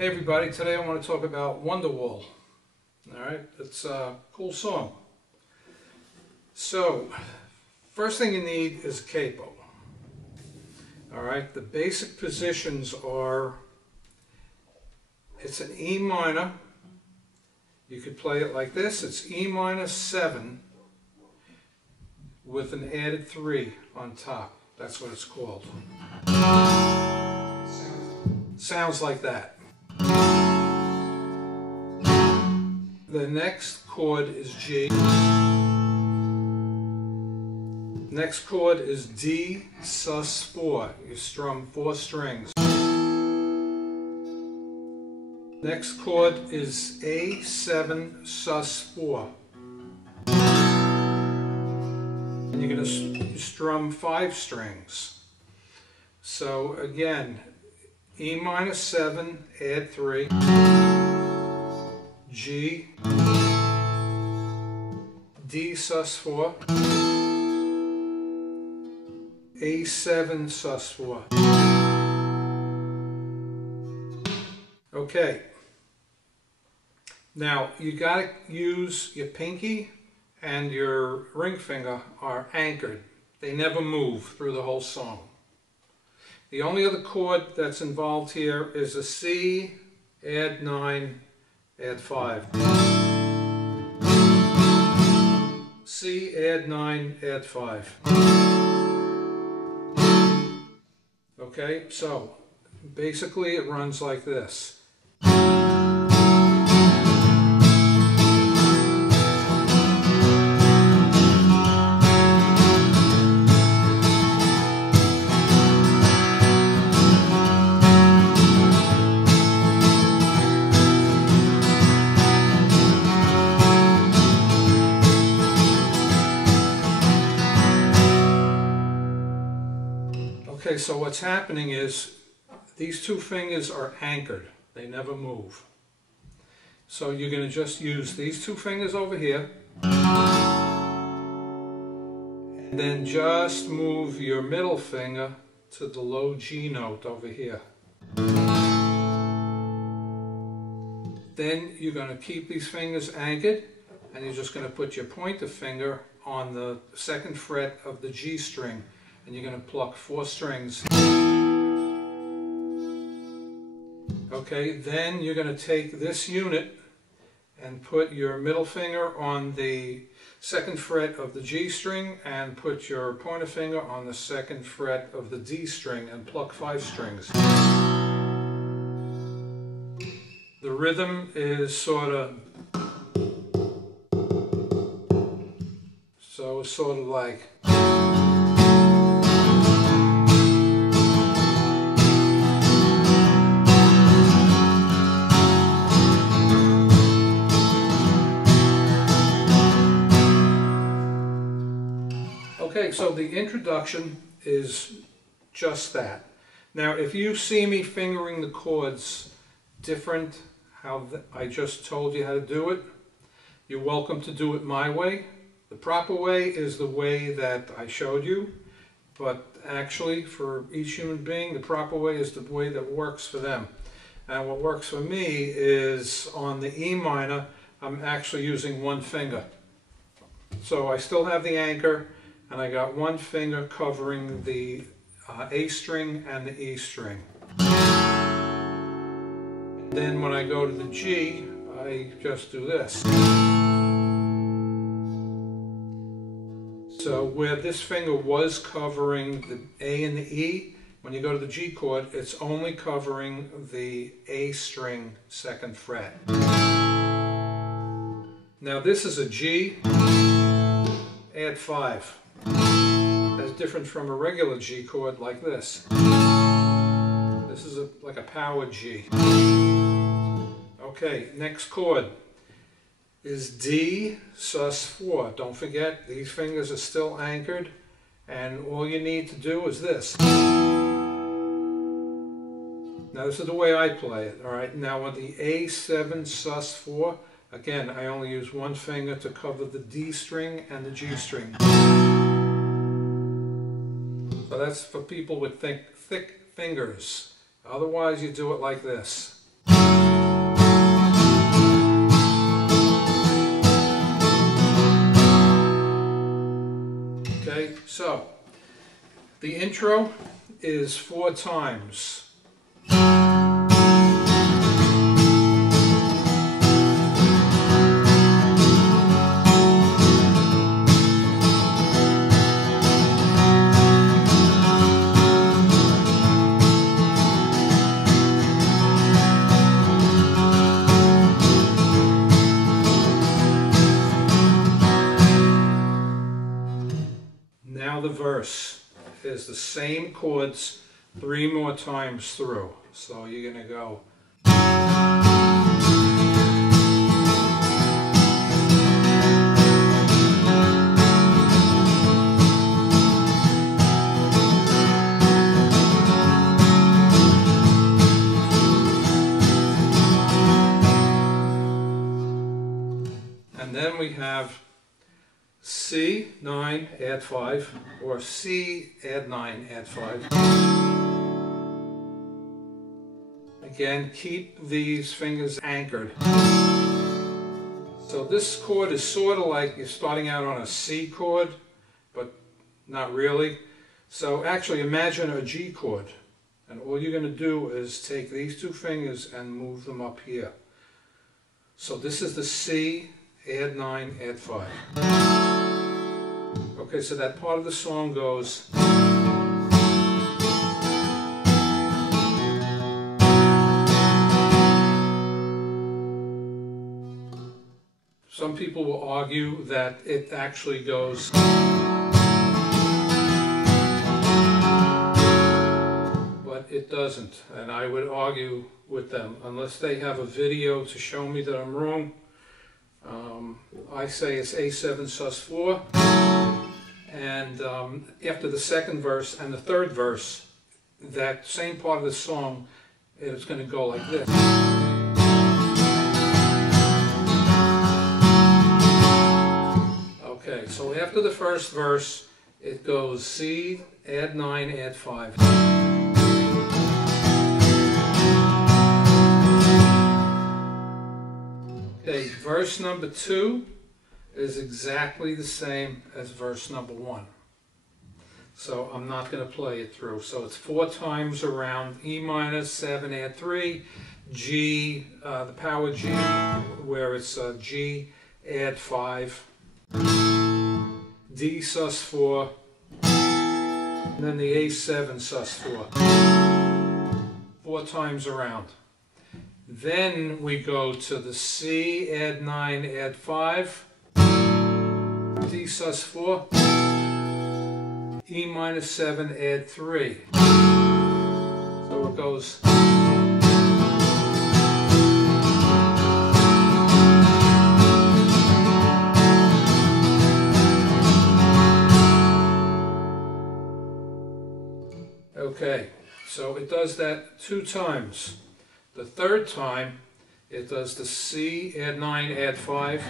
Hey everybody, today I want to talk about Wonderwall. Alright, it's a cool song. So, first thing you need is a capo. Alright, the basic positions are, it's an E minor. You could play it like this, it's E minor 7 with an added 3 on top. That's what it's called. Sounds like that. The next chord is G. Next chord is D sus 4. You strum 4 strings. Next chord is A7 sus 4. And you're going to strum 5 strings. So again, E minor 7, add 3. G, D sus 4, A7 sus 4. Okay, now you got to use your pinky and your ring finger are anchored. They never move through the whole song. The only other chord that's involved here is a C, add 9, add 5. C, add 9, add 5. Okay, so basically it runs like this. Okay, so what's happening is these two fingers are anchored. They never move. So you're going to just use these two fingers over here and then just move your middle finger to the low G note over here. Then you're going to keep these fingers anchored and you're just going to put your pointer finger on the 2nd fret of the G string. And you're going to pluck 4 strings. Okay, then you're going to take this unit and put your middle finger on the 2nd fret of the G string and put your pointer finger on the 2nd fret of the D string and pluck 5 strings. The rhythm is sort of like okay, so the introduction is just that. Now, if you see me fingering the chords different, how I just told you how to do it, you're welcome to do it my way. The proper way is the way that I showed you, but actually for each human being, the proper way is the way that works for them. And what works for me is on the E minor, I'm actually using one finger. So I still have the anchor, and I got one finger covering the A string and the E string. Then when I go to the G, I just do this. So where this finger was covering the A and the E, when you go to the G chord, it's only covering the A string 2nd fret. Now this is a G, add 5. That's different from a regular G chord like this. This is like a power G. Okay, next chord is D sus 4. Don't forget, these fingers are still anchored, and all you need to do is this. Now this is the way I play it, alright? Now with the A7 sus 4, again, I only use one finger to cover the D string and the G string. So that's for people with thick fingers. Otherwise you do it like this. Okay, so the intro is 4 times. Now the verse is the same chords 3 more times through. So you're going to go. And then we have C, 9, add 5, or C, add 9, add 5. Again, keep these fingers anchored. So this chord is sort of like you're starting out on a C chord, but not really. So actually imagine a G chord. And all you're going to do is take these 2 fingers and move them up here. So this is the C, add 9, add 5. Okay, so that part of the song goes. Some people will argue that it actually goes. But it doesn't, and I would argue with them unless they have a video to show me that I'm wrong. I say it's A7 sus4, and after the 2nd verse and the 3rd verse, that same part of the song is going to go like this. Okay, so after the 1st verse, it goes C, add 9, add 5. Okay, verse number 2 is exactly the same as verse number 1. So I'm not going to play it through. So it's 4 times around E minor, 7, add 3, G, the power G, where it's G, add 5, D sus4, and then the A7 sus4. 4 times around. Then we go to the C, add 9, add 5, D sus4, E minor 7, add 3. So it goes. Okay, so it does that 2 times. The 3rd time, it does the C, add 9, add 5,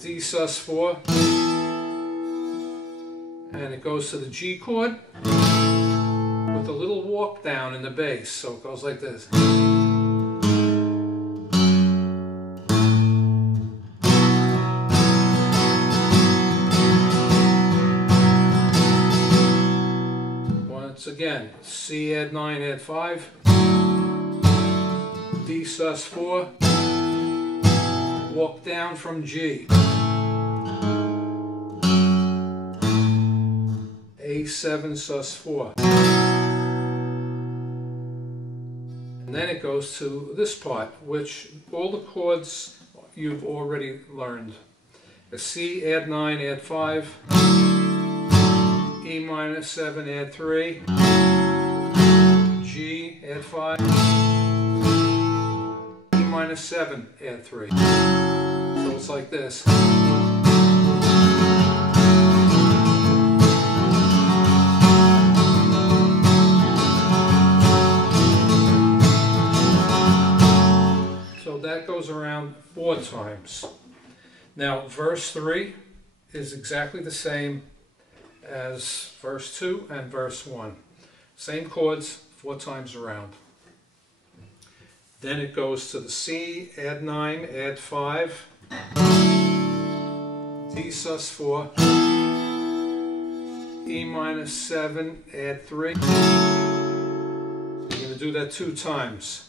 D sus4, and it goes to the G chord with a little walk down in the bass, so it goes like this. Once again, C, add 9, add 5, D sus4, walk down from G, A7 sus4, and then it goes to this part, which all the chords you've already learned. A C, add 9, add 5, E minor 7, add 3, G, add 5, E minor 7, add 3. So it's like this. So that goes around 4 times. Now verse 3 is exactly the same as verse 2 and verse 1. Same chords 4 times around. Then it goes to the C, add 9, add 5, D sus4, E minor 7, add 3. So you're going to do that 2 times.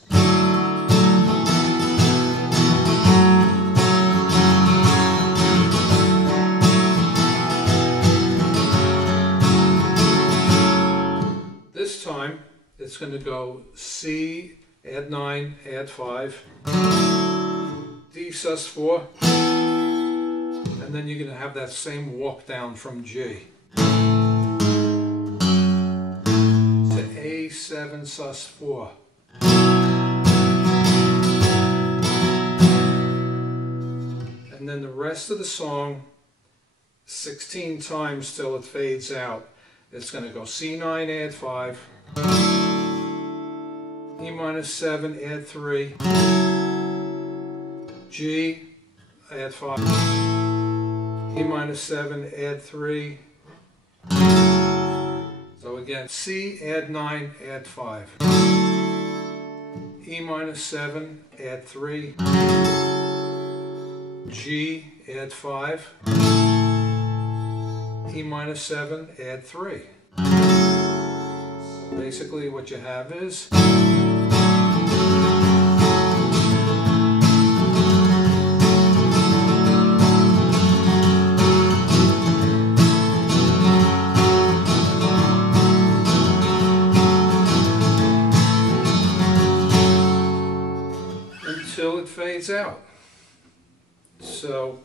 This time it's going to go C, add 9, add 5, D sus4, and then you're going to have that same walk down from G to A7 sus4. And then the rest of the song, 16 times till it fades out. It's going to go C9, add 5, E minor 7, add 3, G, add 5, E minor 7, add 3. So again, C, add 9, add 5, E minor 7, add 3, G, add 5, E minor 7, add 3. So basically what you have is until it fades out. So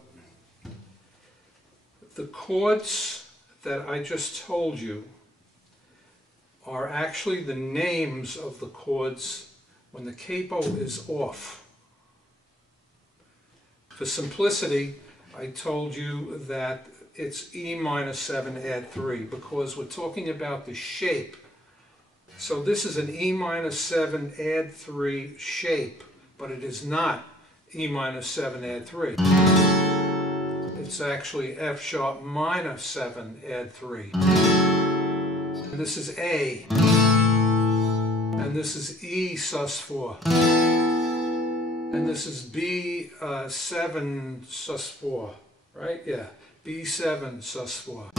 the chords that I just told you are actually the names of the chords when the capo is off. For simplicity, I told you that it's E minor 7, add 3, because we're talking about the shape. So this is an E minor 7, add 3 shape, but it is not E minor 7, add 3. It's actually F sharp minor 7, add 3. And this is A. And this is E sus4. And this is B7 sus4. Right? Yeah. B7 sus4.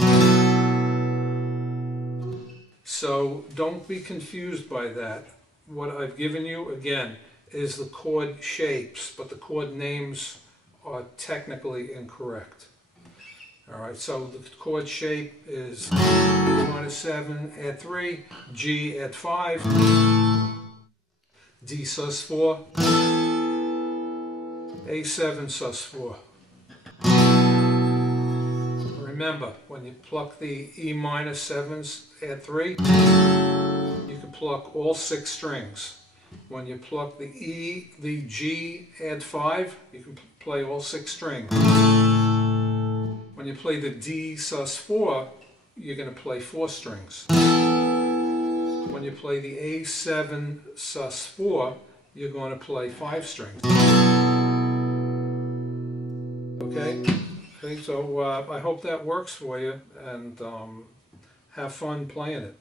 So don't be confused by that. What I've given you, again, is the chord shapes, but the chord names are technically incorrect. Alright, so the chord shape is E minor 7, add 3, G, add 5, D sus4, A7 sus4. Remember, when you pluck the E minor 7s, add 3, you can pluck all 6 strings. When you pluck the E, the G, add 5, you can play all 6 strings. When you play the D sus4, you're going to play 4 strings. When you play the A7 sus4, you're going to play 5 strings. Okay? So I hope that works for you, and have fun playing it.